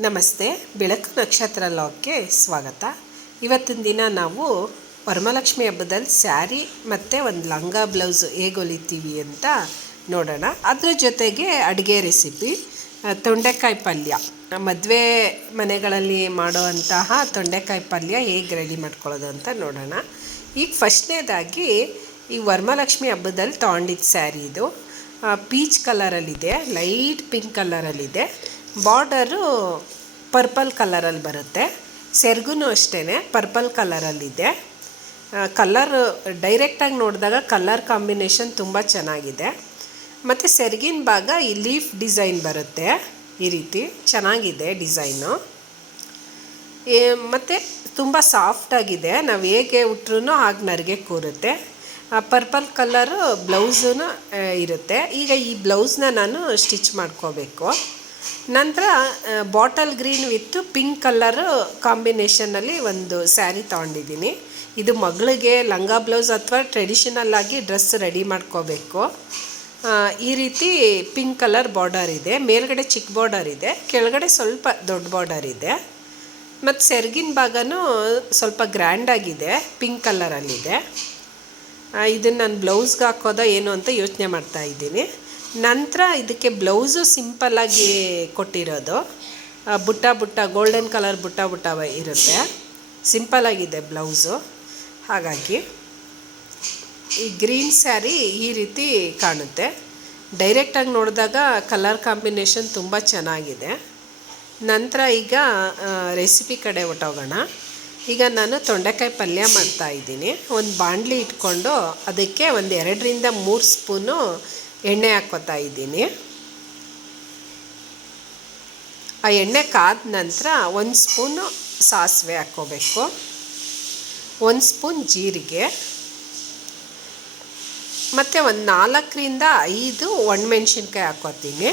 ನಮಸ್ತೆ, ಬೆಳಕು ನಕ್ಷತ್ರ ಲಾಗ್ಗೆ ಸ್ವಾಗತ. ಇವತ್ತಿನ ದಿನ ನಾವು ವರಮಹಾಲಕ್ಷ್ಮಿ ಹಬ್ಬದಲ್ಲಿ ಸ್ಯಾರಿ ಮತ್ತು ಒಂದು ಲಂಗ ಬ್ಲೌಸ್ ಹೇಗೆ ಹೊಲಿತೀವಿ ಅಂತ ನೋಡೋಣ. ಅದ್ರ ಜೊತೆಗೆ ಅಡುಗೆ ರೆಸಿಪಿ ತೊಂಡೆಕಾಯಿ ಪಲ್ಯ. ಮದುವೆ ಮನೆಗಳಲ್ಲಿ ಮಾಡುವಂತಹ ತೊಂಡೆಕಾಯಿ ಪಲ್ಯ ಹೇಗೆ ರೆಡಿ ಮಾಡ್ಕೊಳ್ಳೋದು ಅಂತ ನೋಡೋಣ. ಈಗ ಫಸ್ಟ್ನೇದಾಗಿ ಈ ವರಮಹಾಲಕ್ಷ್ಮಿ ಹಬ್ಬದಲ್ಲಿ ತೊಗೊಂಡಿದ್ದ ಸ್ಯಾರಿ ಇದು. ಪೀಚ್ ಕಲರಲ್ಲಿದೆ, ಲೈಟ್ ಪಿಂಕ್ ಕಲರಲ್ಲಿದೆ. ಬಾರ್ಡರು ಪರ್ಪಲ್ ಕಲರಲ್ಲಿ ಬರುತ್ತೆ ಸೆರ್ಗೂ ಅಷ್ಟೇ ಪರ್ಪಲ್ ಕಲರಲ್ಲಿದೆ. ಕಲರ್ ಡೈರೆಕ್ಟಾಗಿ ನೋಡಿದಾಗ ಕಲರ್ ಕಾಂಬಿನೇಷನ್ ತುಂಬ ಚೆನ್ನಾಗಿದೆ. ಮತ್ತು ಸೆರ್ಗಿನ ಭಾಗ ಈ ಲೀಫ್ ಡಿಸೈನ್ ಬರುತ್ತೆ, ಈ ರೀತಿ ಚೆನ್ನಾಗಿದೆ ಡಿಸೈನು. ಮತ್ತು ತುಂಬ ಸಾಫ್ಟಾಗಿದೆ ನಾವು ಹೇಗೆ ಉಟ್ರೂ ಹಾಗೆ ನರಿಗೆ ಕೂರುತ್ತೆ. ಪರ್ಪಲ್ ಕಲರು ಬ್ಲೌಸೂ ಇರುತ್ತೆ. ಈಗ ಈ ಬ್ಲೌಸ್ನ ನಾನು ಸ್ಟಿಚ್ ಮಾಡ್ಕೋಬೇಕು. ನಂತರ bottle green with pink colour ಕಾಂಬಿನೇಷನಲ್ಲಿ ಒಂದು ಸ್ಯಾರಿ ತೊಗೊಂಡಿದ್ದೀನಿ. ಇದು ಮಗಳಿಗೆ ಲಂಗ ಬ್ಲೌಸ್ ಅಥವಾ ಟ್ರೆಡಿಷನಲ್ ಆಗಿ ಡ್ರೆಸ್ ರೆಡಿ ಮಾಡ್ಕೋಬೇಕು. ಈ ರೀತಿ ಪಿಂಕ್ ಕಲರ್ ಬಾರ್ಡರ್ ಇದೆ. ಮೇಲ್ಗಡೆ ಚಿಕ್ಕ ಬಾರ್ಡರ್ ಇದೆ. ಕೆಳಗಡೆ ಸ್ವಲ್ಪ ದೊಡ್ಡ ಬಾರ್ಡರ್ ಇದೆ. ಮತ್ತು ಸೆರ್ಗಿನ ಭಾಗನೂ ಸ್ವಲ್ಪ ಗ್ರ್ಯಾಂಡಾಗಿದೆ ಪಿಂಕ್ ಕಲರಲ್ಲಿದೆ. ಇದನ್ನು ನಾನು ಬ್ಲೌಸ್ಗೆ ಹಾಕೋದ ಏನು ಅಂತ ಯೋಚನೆ ಮಾಡ್ತಾ ಇದ್ದೀನಿ. ನಂತರ ಇದಕ್ಕೆ ಬ್ಲೌಸು ಸಿಂಪಲ್ಲಾಗಿ ಕೊಟ್ಟಿರೋದು. ಬುಟ್ಟ ಬುಟ್ಟ ಗೋಲ್ಡನ್ ಕಲರ್ ಬುಟ್ಟ ಬುಟ್ಟ ಇರುತ್ತೆ. ಸಿಂಪಲ್ಲಾಗಿದೆ ಬ್ಲೌಸು. ಹಾಗಾಗಿ ಈ ಗ್ರೀನ್ ಸ್ಯಾರಿ ಈ ರೀತಿ ಕಾಣುತ್ತೆ. ಡೈರೆಕ್ಟಾಗಿ ನೋಡಿದಾಗ ಕಲರ್ ಕಾಂಬಿನೇಷನ್ ತುಂಬ ಚೆನ್ನಾಗಿದೆ. ನಂತರ ಈಗ ರೆಸಿಪಿ ಕಡೆ ಹೊಟ್ಟೋಗೋಣ ಈಗ ನಾನು ತೊಂಡೆಕಾಯಿ ಪಲ್ಯ ಮಾಡ್ತಾ ಇದ್ದೀನಿ. ಒಂದು ಬಾಣಲಿ ಇಟ್ಕೊಂಡು ಅದಕ್ಕೆ ಒಂದು ಎರಡರಿಂದ ಮೂರು ಸ್ಪೂನು ಎಣ್ಣೆ ಹಾಕ್ಕೋತಾ ಇದ್ದೀನಿ. ಆ ಎಣ್ಣೆ ಕಾದ ನಂತರ ಒಂದು ಸ್ಪೂನು ಸಾಸಿವೆ ಹಾಕ್ಕೋಬೇಕು. ಒಂದು ಸ್ಪೂನ್ ಜೀರಿಗೆ. ಮತ್ತು ಒಂದು ನಾಲ್ಕರಿಂದ ಐದು ಒಣಮೆಣ್ಸಿನ್ಕಾಯಿ ಹಾಕ್ಕೋತೀನಿ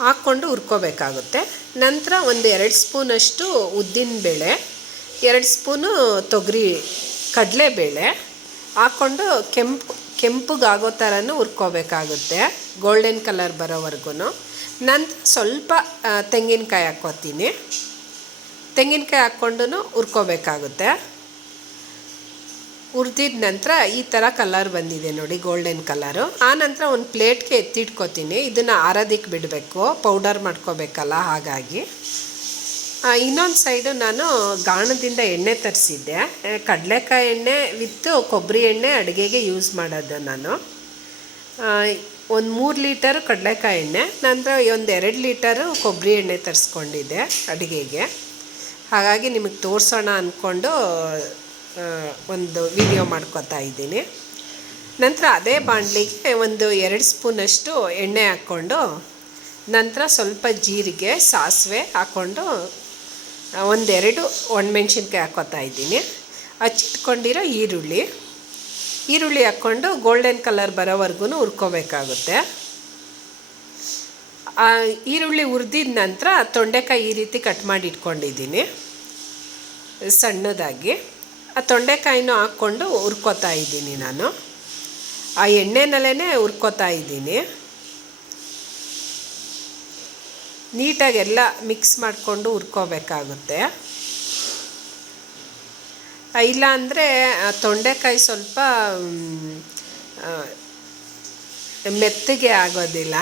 ಹಾಕ್ಕೊಂಡು ಹುರ್ಕೋಬೇಕಾಗುತ್ತೆ. ನಂತರ ಒಂದು ಎರಡು ಸ್ಪೂನಷ್ಟು ಉದ್ದಿನಬೇಳೆ, ಎರಡು ಸ್ಪೂನು ತೊಗರಿ ಕಡಲೆಬೇಳೆ ಹಾಕ್ಕೊಂಡು ಕೆಂಪು ಕೆಂಪುಗಾಗೋ ಥರನೂ ಹುರ್ಕೋಬೇಕಾಗುತ್ತೆ. ಗೋಲ್ಡನ್ ಕಲರ್ ಬರೋವರೆಗೂ ನಂತರ ಸ್ವಲ್ಪ ತೆಂಗಿನಕಾಯಿ ಹಾಕ್ಕೋತೀನಿ. ತೆಂಗಿನಕಾಯಿ ಹಾಕ್ಕೊಂಡು ಹುರ್ಕೋಬೇಕಾಗುತ್ತೆ. ಹುರಿದಿದ ನಂತರ ಈ ಥರ ಕಲರ್ ಬಂದಿದೆ ನೋಡಿ ಗೋಲ್ಡನ್ ಕಲರು ಆ ನಂತರ ಒಂದು ಪ್ಲೇಟ್ಗೆ ಎತ್ತಿಟ್ಕೋತೀನಿ. ಇದನ್ನು ಆರೋದಕ್ಕೆ ಬಿಡಬೇಕು. ಪೌಡರ್ ಮಾಡ್ಕೋಬೇಕಲ್ಲ ಹಾಗಾಗಿ. ಇನ್ನೊಂದು ಸೈಡು ನಾನು ಗಾಣದಿಂದ ಎಣ್ಣೆ ತರಿಸಿದ್ದೆ. ಕಡಲೆಕಾಯಿ ಎಣ್ಣೆ ವಿತ್ ಕೊಬ್ಬರಿ ಎಣ್ಣೆ ಅಡುಗೆಗೆ ಯೂಸ್ ಮಾಡೋದು ನಾನು. ಒಂದು ಮೂರು ಲೀಟರ್ ಕಡಲೆಕಾಯಿ ಎಣ್ಣೆ, ನಂತರ ಒಂದು ಎರಡು ಲೀಟರು ಕೊಬ್ಬರಿ ಎಣ್ಣೆ ತರಿಸ್ಕೊಂಡಿದ್ದೆ ಅಡುಗೆಗೆ. ಹಾಗಾಗಿ ನಿಮಗೆ ತೋರಿಸೋಣ ಅಂದ್ಕೊಂಡು ಒಂದು ವಿಡಿಯೋ ಮಾಡ್ಕೊತಾ ಇದ್ದೀನಿ. ನಂತರ ಅದೇ ಬಾಣಲಿಗೆ ಒಂದು ಎರಡು ಸ್ಪೂನಷ್ಟು ಎಣ್ಣೆ ಹಾಕ್ಕೊಂಡು, ನಂತರ ಸ್ವಲ್ಪ ಜೀರಿಗೆ, ಸಾಸಿವೆ ಹಾಕ್ಕೊಂಡು ಒಂದೆರಡು ಒಣಮೆಣ್ಸಿನ್ಕಾಯಿ ಹಾಕೋತಾ ಇದ್ದೀನಿ. ಹಚ್ಚಿಟ್ಕೊಂಡಿರೋ ಈರುಳ್ಳಿ. ಈರುಳ್ಳಿ ಹಾಕ್ಕೊಂಡು ಗೋಲ್ಡನ್ ಕಲರ್ ಬರೋವರೆಗೂ ಹುರ್ಕೋಬೇಕಾಗುತ್ತೆ. ಈರುಳ್ಳಿ ಹುರಿದಿದ ನಂತರ ತೊಂಡೆಕಾಯಿ ಈ ರೀತಿ ಕಟ್ ಮಾಡಿ ಇಟ್ಕೊಂಡಿದ್ದೀನಿ. ಸಣ್ಣದಾಗಿ. ಆ ತೊಂಡೆಕಾಯಿನೂ ಹಾಕ್ಕೊಂಡು ಹುರ್ಕೋತಾ ಇದ್ದೀನಿ ನಾನು. ಆ ಎಣ್ಣೆನಲ್ಲೇ ಹುರ್ಕೋತಾ ಇದ್ದೀನಿ. ನೀಟಾಗಿ ಎಲ್ಲ ಮಿಕ್ಸ್ ಮಾಡಿಕೊಂಡು ಹುರ್ಕೋಬೇಕಾಗುತ್ತೆ. ಇಲ್ಲ ಅಂದರೆ ತೊಂಡೆಕಾಯಿ ಸ್ವಲ್ಪ ಮೆತ್ತಗೆ ಆಗೋದಿಲ್ಲ.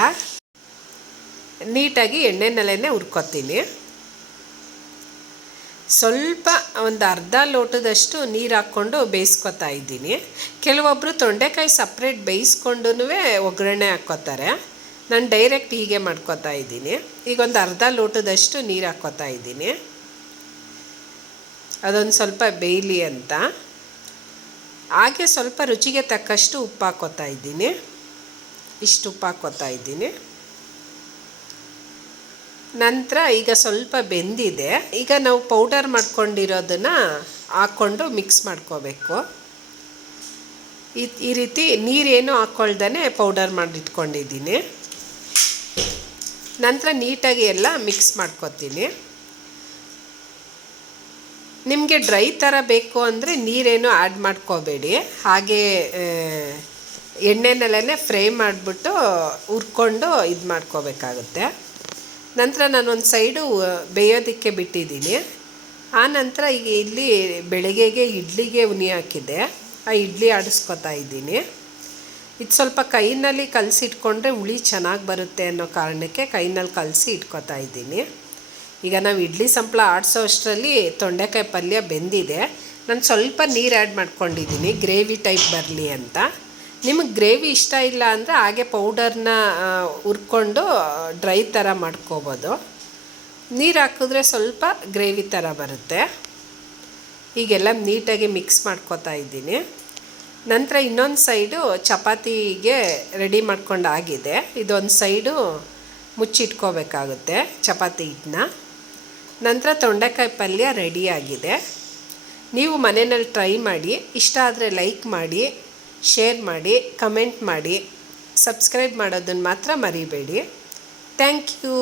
ನೀಟಾಗಿ ಎಣ್ಣೆನಲ್ಲೇ ಹುರ್ಕೋತೀನಿ. ಸ್ವಲ್ಪ ಒಂದು ಅರ್ಧ ಲೋಟದಷ್ಟು ನೀರು ಹಾಕ್ಕೊಂಡು ಬೇಯಿಸ್ಕೊತಾ ಇದ್ದೀನಿ. ಕೆಲವೊಬ್ಬರು ತೊಂಡೆಕಾಯಿ ಸಪ್ರೇಟ್ ಬೇಯಿಸ್ಕೊಂಡು ಒಗ್ಗರಣೆ ಹಾಕ್ಕೋತಾರೆ. ನಾನು ಡೈರೆಕ್ಟ್ ಹೀಗೆ ಮಾಡ್ಕೊತಾ ಇದ್ದೀನಿ. ಈಗ ಒಂದು ಅರ್ಧ ಲೋಟದಷ್ಟು ನೀರು ಹಾಕ್ಕೋತಾ ಇದ್ದೀನಿ. ಅದೊಂದು ಸ್ವಲ್ಪ ಬೇಯಲಿ ಅಂತ. ಹಾಗೆ ಸ್ವಲ್ಪ ರುಚಿಗೆ ತಕ್ಕಷ್ಟು ಉಪ್ಪು ಹಾಕ್ಕೋತಾ ಇದ್ದೀನಿ. ಇಷ್ಟು ಉಪ್ಪು ಹಾಕ್ಕೋತಾ ಇದ್ದೀನಿ. ನಂತರ ಈಗ ಸ್ವಲ್ಪ ಬೆಂದಿದೆ. ಈಗ ನಾವು ಪೌಡರ್ ಮಾಡ್ಕೊಂಡಿರೋದನ್ನು ಹಾಕ್ಕೊಂಡು ಮಿಕ್ಸ್ ಮಾಡ್ಕೋಬೇಕು. ಈ ರೀತಿ ನೀರೇನು ಹಾಕ್ಕೊಳ್ದೇ ಪೌಡರ್ ಮಾಡಿಟ್ಕೊಂಡಿದ್ದೀನಿ. ನಂತರ ನೀಟಾಗಿ ಎಲ್ಲ ಮಿಕ್ಸ್ ಮಾಡ್ಕೊತೀನಿ. ನಿಮಗೆ ಡ್ರೈ ಥರ ಬೇಕು ಅಂದರೆ ನೀರೇನು ಆ್ಯಡ್ ಮಾಡ್ಕೋಬೇಡಿ. ಹಾಗೆ ಎಣ್ಣೆನಲ್ಲೇ ಫ್ರೈ ಮಾಡಿಬಿಟ್ಟು ಹುರ್ಕೊಂಡು ಇದು ಮಾಡ್ಕೋಬೇಕಾಗುತ್ತೆ. ನಂತರ ನಾನೊಂದು ಸೈಡು ಬೇಯೋದಕ್ಕೆ ಬಿಟ್ಟಿದ್ದೀನಿ. ಆ ನಂತರ ಈಗ ಇಲ್ಲಿ ಬೆಳಗ್ಗೆಗೆ ಇಡ್ಲಿಗೆ ಉನಿ ಹಾಕಿದ್ದೆ. ಆ ಇಡ್ಲಿ ಆಡಿಸ್ಕೊತಾ ಇದ್ದೀನಿ. ಇದು ಸ್ವಲ್ಪ ಕೈನಲ್ಲಿ ಕಲಸಿ ಇಟ್ಕೊಂಡ್ರೆ ಹುಳಿ ಚೆನ್ನಾಗಿ ಬರುತ್ತೆ ಅನ್ನೋ ಕಾರಣಕ್ಕೆ ಕೈನಲ್ಲಿ ಕಲಸಿ ಇಟ್ಕೊತಾ ಇದ್ದೀನಿ. ಈಗ ನಾವು ಇಡ್ಲಿ ಸಂಪಳ ಆಡಿಸೋ ಅಷ್ಟರಲ್ಲಿ ತೊಂಡೆಕಾಯಿ ಪಲ್ಯ ಬೆಂದಿದೆ. ನಾನು ಸ್ವಲ್ಪ ನೀರು ಆ್ಯಡ್ ಮಾಡ್ಕೊಂಡಿದ್ದೀನಿ, ಗ್ರೇವಿ ಟೈಪ್ ಬರಲಿ ಅಂತ. ನಿಮಗೆ ಗ್ರೇವಿ ಇಷ್ಟ ಇಲ್ಲ ಅಂದರೆ ಹಾಗೆ ಪೌಡರ್ನ ಹುರ್ಕೊಂಡು ಡ್ರೈ ಥರ ಮಾಡ್ಕೋಬೋದು. ನೀರು ಹಾಕಿದ್ರೆ ಸ್ವಲ್ಪ ಗ್ರೇವಿ ಥರ ಬರುತ್ತೆ. ಈಗೆಲ್ಲ ನೀಟಾಗಿ ಮಿಕ್ಸ್ ಮಾಡ್ಕೋತಾ ಇದ್ದೀನಿ. ನಂತರ ಇನ್ನೊಂದು ಸೈಡು ಚಪಾತಿಗೆ ರೆಡಿ ಮಾಡ್ಕೊಂಡು ಆಗಿದೆ ಇದೊಂದು ಸೈಡು ಮುಚ್ಚಿಟ್ಕೋಬೇಕಾಗುತ್ತೆ ಚಪಾತಿ ಹಿಟ್ಟನ್ನ ನಂತರ ತೊಂಡೆಕಾಯಿ ಪಲ್ಯ ರೆಡಿಯಾಗಿದೆ. ನೀವು ಮನೆಯಲ್ಲಿ ಟ್ರೈ ಮಾಡಿ, ಇಷ್ಟ ಆದರೆ ಲೈಕ್ ಮಾಡಿ, ಶೇರ್ ಮಾಡಿ, ಕಮೆಂಟ್ ಮಾಡಿ, ಸಬ್ಸ್ಕ್ರೈಬ್ ಮಾಡೋದನ್ನು ಮಾತ್ರ ಮರಿಬೇಡಿ. Thank you.